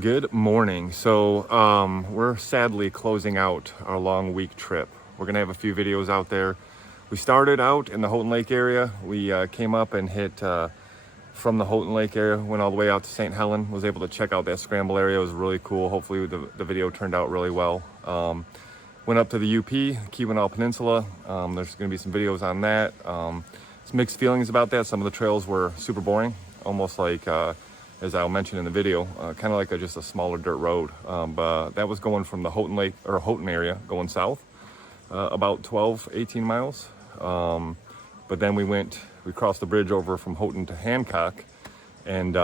Good morning. So we're sadly closing out our long week trip. We're gonna have a few videos out there. We started out in the Houghton Lake area. We came up and hit from the Houghton Lake area, went all the way out to St. Helen, was able to check out that scramble area. It was really cool. Hopefully the video turned out really well. Went up to the UP, Keweenaw Peninsula. There's gonna be some videos on that. Some mixed feelings about that. Some of the trails were super boring, almost like as I'll mention in the video, kind of like just a smaller dirt road. But that was going from the Houghton Lake or Houghton area going south, about 12, 18 miles. But then we crossed the bridge over from Houghton to Hancock and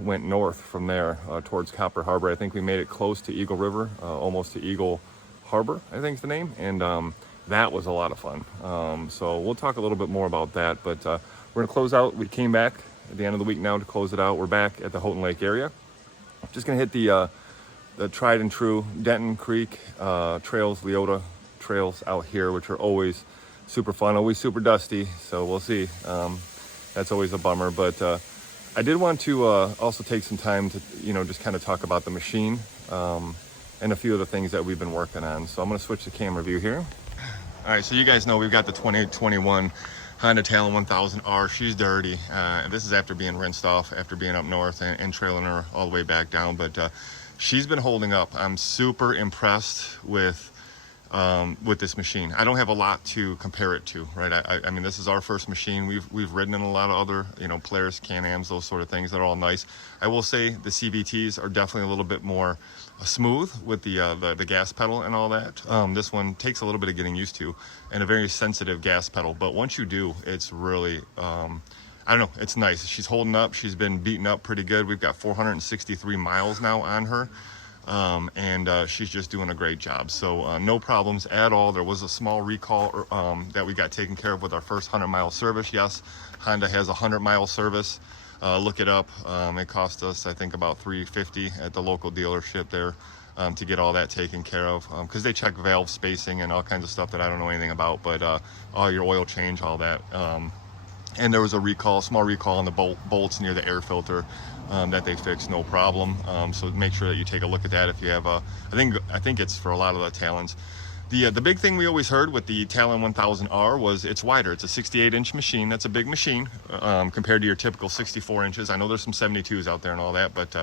went north from there towards Copper Harbor. I think we made it close to Eagle River, almost to Eagle Harbor, I think is the name. And that was a lot of fun. So we'll talk a little bit more about that, but we're gonna close out. We came back at the end of the week now to close it out. We're back at the Houghton Lake area. Just gonna hit the tried and true Denton Creek trails, Leota trails out here, which are always super fun, always super dusty. So we'll see. That's always a bummer. But I did want to also take some time to, just kind of talk about the machine and a few of the things that we've been working on. So I'm gonna switch the camera view here. All right, so you guys know we've got the 2021 Honda Talon 1000R. She's dirty. And this is after being rinsed off, after being up north and trailing her all the way back down. But she's been holding up. I'm super impressed with this machine. I don't have a lot to compare it to, right? I mean, this is our first machine. We've ridden in a lot of other, Polaris, Can-Ams, those sort of things that are all nice. I will say the CVTs are definitely a little bit more smooth with the gas pedal and all that. This one takes a little bit of getting used to and a very sensitive gas pedal. But once you do, it's really, I don't know, it's nice. She's holding up. She's been beaten up pretty good. We've got 463 miles now on her. And she's just doing a great job. So no problems at all. There was a small recall that we got taken care of with our first 100-mile service. Yes, Honda has a 100-mile service. Look it up. It cost us, I think, about $350 at the local dealership there to get all that taken care of, because they check valve spacing and all kinds of stuff that I don't know anything about, but all your oil change, all that. And there was a small recall on the bolts near the air filter that they fixed, no problem. So make sure that you take a look at that if you have I think it's for a lot of the Talons. The big thing we always heard with the Talon 1000R was it's wider. It's a 68-inch machine. That's a bbig machine compared to your typical 64 inches. I know there's some 72s out there and all that, but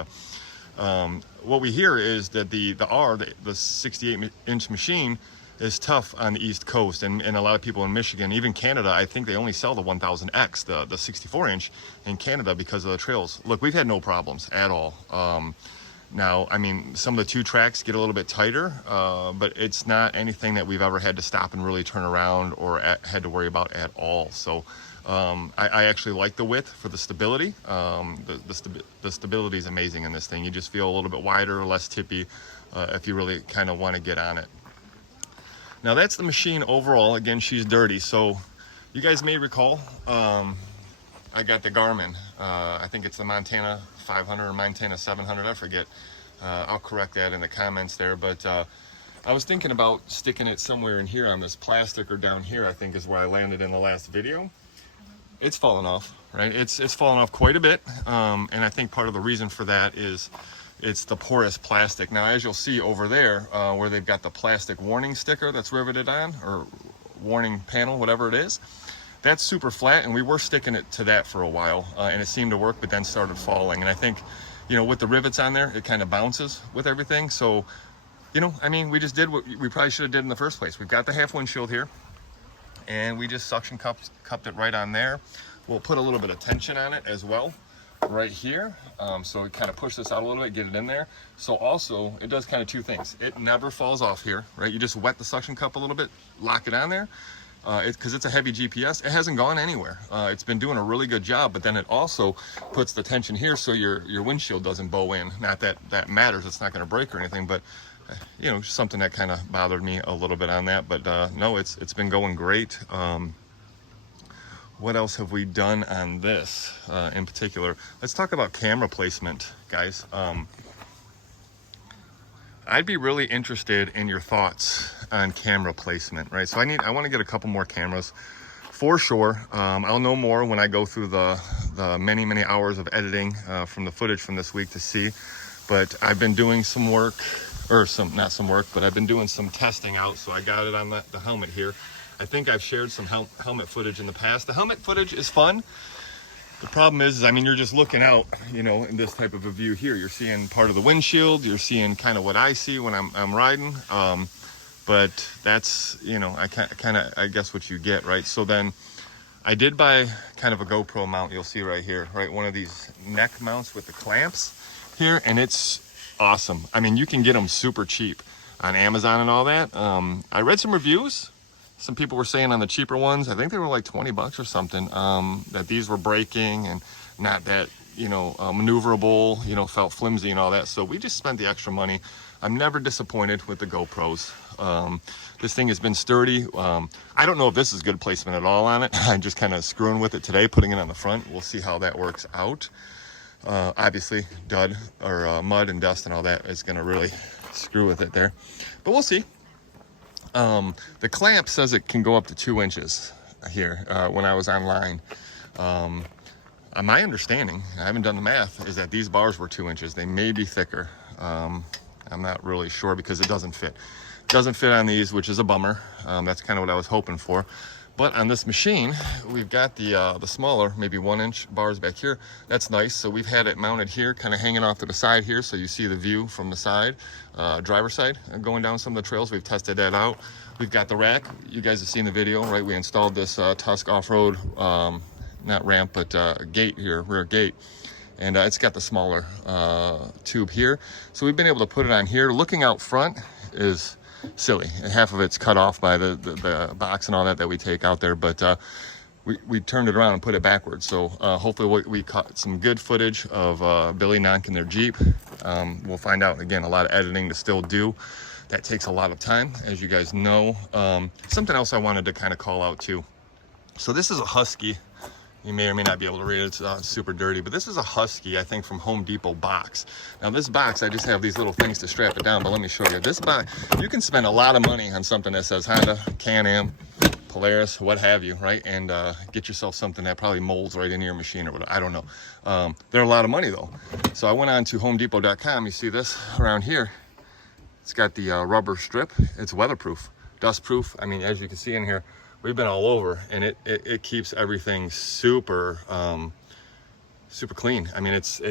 what we hear is that the 68-inch machine is tough on the East Coast, and a lot of people in Michigan, even Canada, I think they only sell the 1000X, the 64-inch in Canada because of the trails. Look, we've had no problems at all. Now, I mean, some of the two tracks get a little bit tighter, but it's not anything that we've ever had to stop and really turn around or had to worry about at all. So I actually like the width for the stability. The stability is amazing in this thing. You just feel a little bit wider, less tippy if you really kind of want to get on it. Now that's the machine overall. Again, she's dirty. So you guys may recall, I got the Garmin. I think it's the Montana 500 or Montana 700. I forget. I'll correct that in the comments there. But I was thinking about sticking it somewhere in here on this plastic, or down here, I think is where I landed in the last video. It's fallen off, right? It's fallen off quite a bit. And I think part of the reason for that is it's the porous plastic. Now, as you'll see over there, where they've got the plastic warning sticker that's riveted on, or warning panel, whatever it is, that's super flat, and we were sticking it to that for a while, and it seemed to work, but then started falling. And I think, with the rivets on there, it kind of bounces with everything. So, I mean, we just did what we probably should have did in the first place. We've got the half windshield here, and we just suction cupped it right on there. We'll put a little bit of tension on it as well, right here, so we kind of push this out a little bit, get it in there. So also it does kind of two things. It never falls off here, right? You just wet the suction cup a little bit, lock it on there, because it's a heavy GPS. It hasn't gone anywhere. It's been doing a really good job, but then it also puts the tension here so your windshield doesn't bow in. Not that that matters, it's not going to break or anything, but something that kind of bothered me a little bit on that. But no, it's been going great. What else have we done on this in particular? Let's talk about camera placement, guys. I'd be really interested in your thoughts on camera placement, right? So I want to get a couple more cameras for sure. I'll know more when I go through the many hours of editing from the footage from this week to see. but I've been doing some work, or not some work, but I've been doing some testing out. So I got it on the helmet here. I think I've shared some helmet footage in the past. The helmet footage is fun. The problem is, I mean, you're just looking out, you know, in this type of a view here. You're seeing part of the windshield. You're seeing kind of what I see when I'm riding. But that's, you know, I guess what you get, right? So then I did buy kind of a GoPro mount. You'll see right here, right? One of these neck mounts with the clamps here, and it's awesome. I mean, you can get them super cheap on Amazon and all that. I read some reviews. Some people were saying on the cheaper ones, I think they were like 20 bucks or something, that these were breaking and not that, you know, maneuverable, you know, felt flimsy and all that. So we just spent the extra money. I'm never disappointed with the GoPros. This thing has been sturdy. I don't know if this is good placement at all on it. I'm just kind of screwing with it today, putting it on the front. We'll see how that works out. Obviously, mud and dust and all that is going to really screw with it there. But we'll see. The clamp says it can go up to 2 inches here when I was online. My understanding, I haven't done the math, is that these bars were 2 inches. They may be thicker. I'm not really sure because it doesn't fit. It doesn't fit on these, which is a bummer. That's kind of what I was hoping for. But on this machine, we've got the smaller, maybe 1 inch bars back here. That's nice. So we've had it mounted here, kind of hanging off to the side here. So you see the view from the side, driver's side, going down some of the trails. We've tested that out. We've got the rack. You guys have seen the video, right? We installed this Tusk off-road, not ramp, but gate here, rear gate. And it's got the smaller tube here. So we've been able to put it on here. Looking out front is silly. Half of it's cut off by the box and all that we take out there, but we turned it around and put it backwards. So hopefully we caught some good footage of Billy knocking their Jeep. We'll find out. Again, a lot of editing to still do. That takes a lot of time, as you guys know. Something else I wanted to kind of call out too. So this is a Husky. You may or may not be able to read it. It's super dirty, but this is a Husky, I think, from Home Depot box. Now this box, I just have these little things to strap it down, but let me show you. This box, you can spend a lot of money on something that says Honda, Can-Am, Polaris, what have you, right? And get yourself something that probably molds right into your machine or whatever. I don't know. They're a lot of money though. So I went on to homedepot.com. You see this around here. It's got the rubber strip. It's weatherproof, dustproof. I mean, as you can see in here, we've been all over, and it keeps everything super super clean. I mean, it's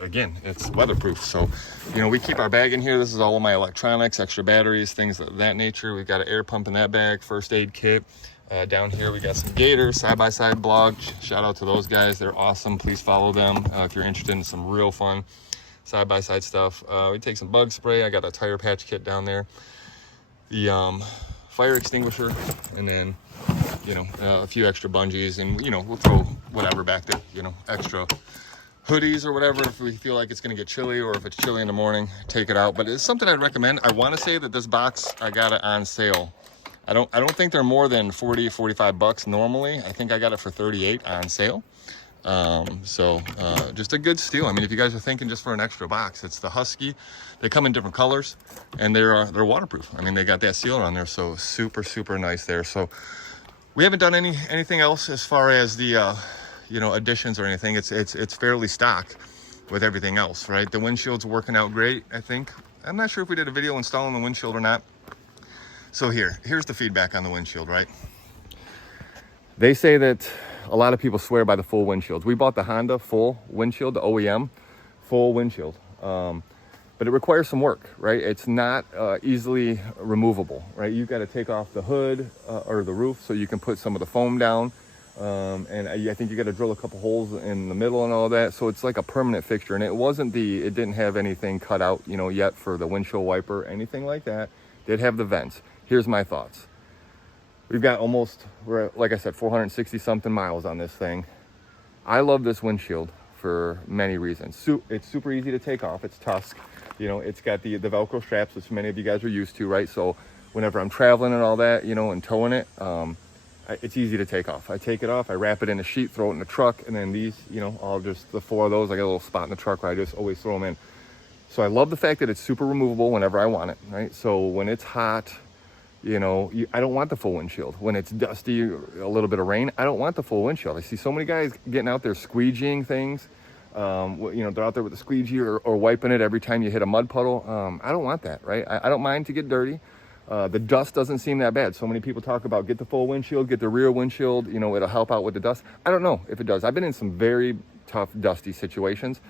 again, it's weatherproof. So, you know, we keep our bag in here. This is all of my electronics, extra batteries, things of that nature. We've got an air pump in that bag, first aid kit. Down here we got some gators, side-by-side blog. Shout out to those guys. They're awesome. Please follow them if you're interested in some real fun side-by-side stuff. We take some bug spray. I got a tire patch kit down there. The fire extinguisher, and then, you know, a few extra bungees, and, you know, we'll throw whatever back there, you know, extra hoodies or whatever if we feel like it's going to get chilly, or if it's chilly in the morning, take it out. But it's something I'd recommend. I want to say that this box, I got it on sale. I don't think they're more than 40, 45 bucks normally. I think I got it for 38 on sale. Just a good steal. I mean, if you guys are thinking just for an extra box, it's the Husky. They come in different colors, and they're waterproof. I mean, they got that seal on there, so super, super nice there. So we haven't done anything else as far as the you know, additions or anything. It's fairly stock with everything else, right? The windshield's working out great, I think. I'm not sure if we did a video installing the windshield or not. So here's the feedback on the windshield, right? They say that a lot of people swear by the full windshields. We bought the Honda full windshield, the OEM full windshield, but it requires some work, right? It's not easily removable, right? You've got to take off the hood or the roof so you can put some of the foam down, and I think you got to drill a couple holes in the middle and all that. So it's like a permanent fixture, and it didn't have anything cut out, you know, yet for the windshield wiper, anything like that. Did have the vents. Here's my thoughts. We've got we're at, like I said, 460 something miles on this thing. I love this windshield for many reasons. It's super easy to take off. It's Tusk. You know, it's got the Velcro straps, which many of you guys are used to, right? So whenever I'm traveling and all that, you know, and towing it, it's easy to take off. I take it off, I wrap it in a sheet, throw it in the truck, and then these, you know, the 4 of those, I got a little spot in the truck where I just always throw them in. So I love the fact that it's super removable whenever I want it, right? So when it's hot, you know, I don't want the full windshield. When it's dusty, a little bit of rain, I don't want the full windshield. I see so many guys getting out there squeegeeing things. They're out there with the squeegee or wiping it every time you hit a mud puddle. I don't want that, right? I don't mind to get dirty. The dust doesn't seem that bad. So many people talk about get the full windshield, get the rear windshield, it'll help out with the dust. I don't know if it does. I've been in some very tough, dusty situations,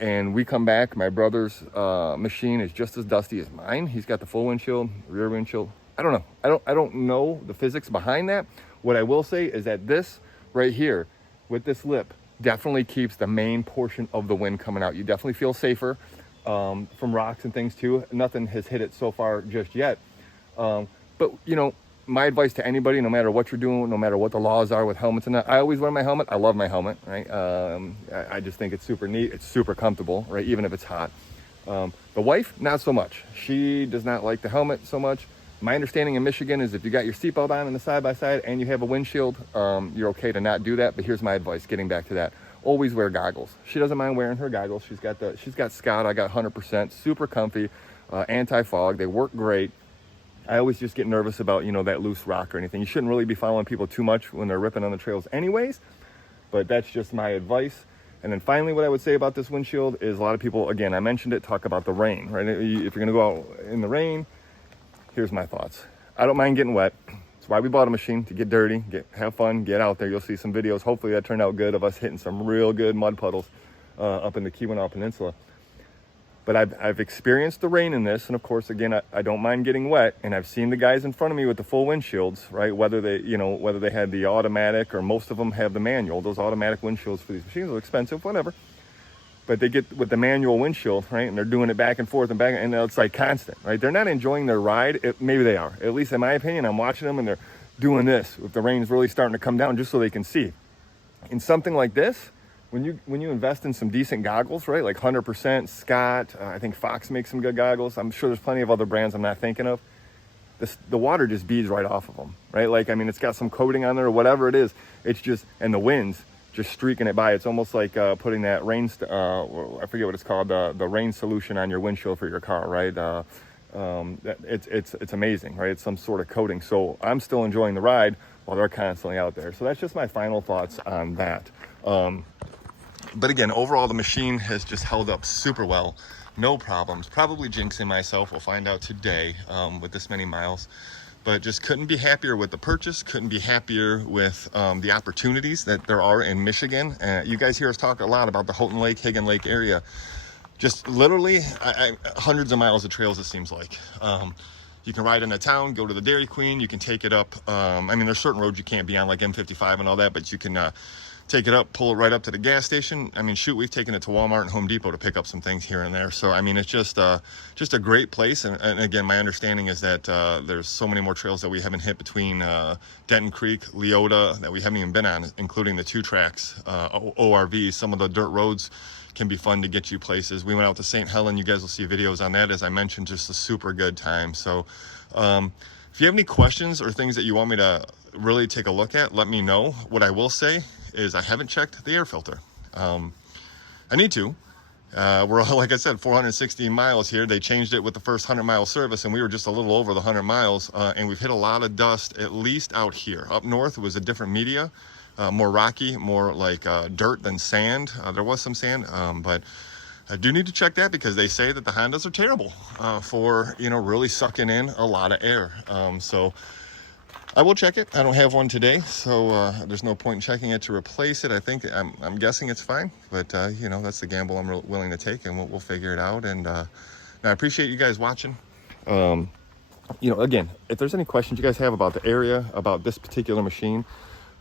and we come back, my brother's machine is just as dusty as mine. He's got the full windshield, rear windshield. I don't know. I don't know the physics behind that. What I will say is that this right here with this lip definitely keeps the main portion of the wind coming out. You definitely feel safer from rocks and things too. Nothing has hit it so far just yet. But my advice to anybody, no matter what you're doing, no matter what the laws are with helmets and that, I always wear my helmet. I love my helmet, right? I just think it's super neat. It's super comfortable, right? Even if it's hot. The wife, not so much. She does not like the helmet so much. My understanding in Michigan is if you got your seatbelt on in the side-by-side and you have a windshield, you're okay to not do that. But here's my advice, getting back to that. Always wear goggles. She doesn't mind wearing her goggles. She's got Scott. I got 100%, super comfy, anti-fog. They work great. I always just get nervous about, that loose rock or anything. You shouldn't really be following people too much when they're ripping on the trails anyways, but that's just my advice. And then finally, what I would say about this windshield is a lot of people, again, I mentioned it, talk about the rain, right? If you're gonna go out in the rain, here's my thoughts. I don't mind getting wet. That's why we bought a machine, to get dirty, have fun, get out there. You'll see some videos, hopefully that turned out good, of us hitting some real good mud puddles up in the Keweenaw Peninsula. But I've experienced the rain in this, and of course, again, I don't mind getting wet, and I've seen the guys in front of me with the full windshields, right? Whether they had the automatic, or most of them have the manual. Those automatic windshields for these machines are expensive, whatever. But they get with the manual windshield, right? And they're doing it back and forth, and it's like constant, right? They're not enjoying their ride. Maybe they are. At least in my opinion, I'm watching them, and they're doing this if the rain's really starting to come down, just so they can see. In something like this, when you invest in some decent goggles, right, like 100%, Scott, I think Fox makes some good goggles. I'm sure there's plenty of other brands I'm not thinking of. The water just beads right off of them, right? Like, I mean, it's got some coating on there or whatever it is. It's just, and the wind's just streaking it by. It's almost like putting that rain, I forget what it's called, the rain solution on your windshield for your car, right? It's amazing, right? It's some sort of coating. So I'm still enjoying the ride while they're constantly out there. So that's just my final thoughts on that. But again, overall, the machine has just held up super well. No problems. Probably jinxing myself. We'll find out today with this many miles. But just couldn't be happier with the purchase. Couldn't be happier with the opportunities that there are in Michigan. You guys hear us talk a lot about the Houghton Lake, Hagen Lake area. Just literally hundreds of miles of trails, it seems like. You can ride into town, go to the Dairy Queen. You can take it up. I mean, there's certain roads you can't be on, like M55 and all that, but you can take it up, pull it right up to the gas station. I mean, shoot, we've taken it to Walmart and Home Depot to pick up some things here and there. So, I mean, it's just a great place. And again, my understanding is that there's so many more trails that we haven't hit between Denton Creek, Leota, that we haven't even been on, including the 2 tracks, ORVs. Some of the dirt roads can be fun to get you places. We went out to St. Helen. You guys will see videos on that. As I mentioned, just a super good time. So, if you have any questions or things that you want me to really take a look at, let me know. What I will say is I haven't checked the air filter. I need to. We're, like I said, 460 miles here. They changed it with the first 100-mile service, and we were just a little over the 100 miles, and we've hit a lot of dust, at least out here. Up north, it was a different media, more rocky, more like dirt than sand. There was some sand, but I do need to check that, because they say that the Hondas are terrible for, really sucking in a lot of air. So I will check it. I don't have one today, so there's no point in checking it to replace it. I'm guessing it's fine, but that's the gamble I'm willing to take, and we'll figure it out. And I appreciate you guys watching. Again, if there's any questions you guys have about the area, about this particular machine,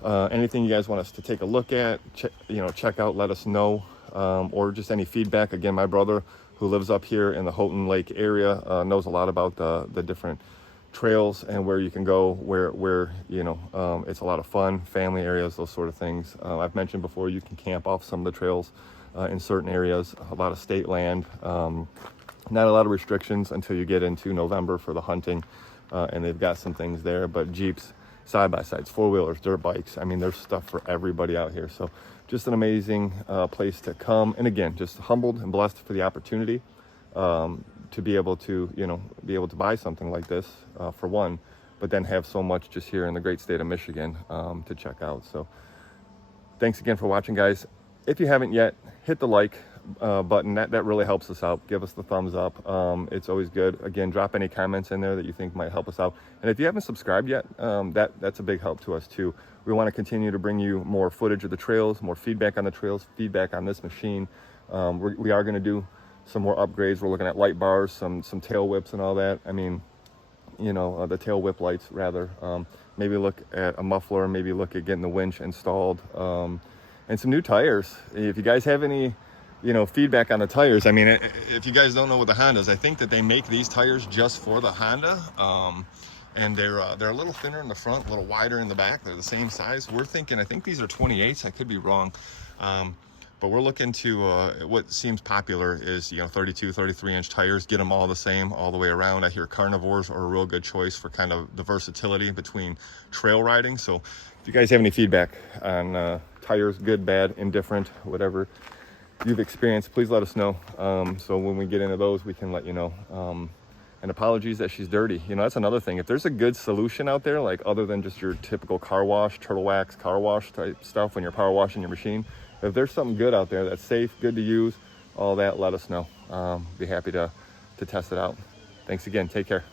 anything you guys want us to take a look at, check out, let us know, or just any feedback. Again, my brother, who lives up here in the Houghton Lake area, knows a lot about the different trails and where you can go, where it's a lot of fun, family areas, those sort of things. I've mentioned before, you can camp off some of the trails in certain areas, a lot of state land, not a lot of restrictions until you get into November for the hunting, and they've got some things there. But Jeeps, side-by-sides, 4-wheelers, dirt bikes, I mean, there's stuff for everybody out here. So just an amazing place to come, and again, just humbled and blessed for the opportunity to be able to buy something like this, for one, but then have so much just here in the great state of Michigan to check out. So thanks again for watching, guys. if you haven't yet, hit the like button. That really helps us out. Give us the thumbs up. It's always good. Again, drop any comments in there that you think might help us out. And if you haven't subscribed yet, that's a big help to us too. We want to continue to bring you more footage of the trails, more feedback on the trails, feedback on this machine. We are going to do some more upgrades. We're looking at light bars, some tail whips and all that. I mean, you know, the tail whip lights rather. Maybe look at a muffler, maybe look at getting the winch installed, and some new tires. If you guys have any, you know, feedback on the tires, I mean, if you guys don't know what the Hondas, I think that they make these tires just for the Honda, and they're a little thinner in the front, a little wider in the back. They're the same size. We're thinking, I think these are 28s. I could be wrong. But we're looking to, what seems popular is, you know, 32, 33-inch tires, get them all the same all the way around. I hear carnivores are a real good choice for kind of the versatility between trail riding. So if you guys have any feedback on tires, good, bad, indifferent, whatever you've experienced, please let us know. So when we get into those, we can let you know. And apologies that she's dirty. You know, that's another thing. If there's a good solution out there, like other than just your typical car wash, turtle wax, car wash type stuff when you're power washing your machine, if there's something good out there that's safe, good to use, all that, let us know. Be happy to test it out. Thanks again. Take care.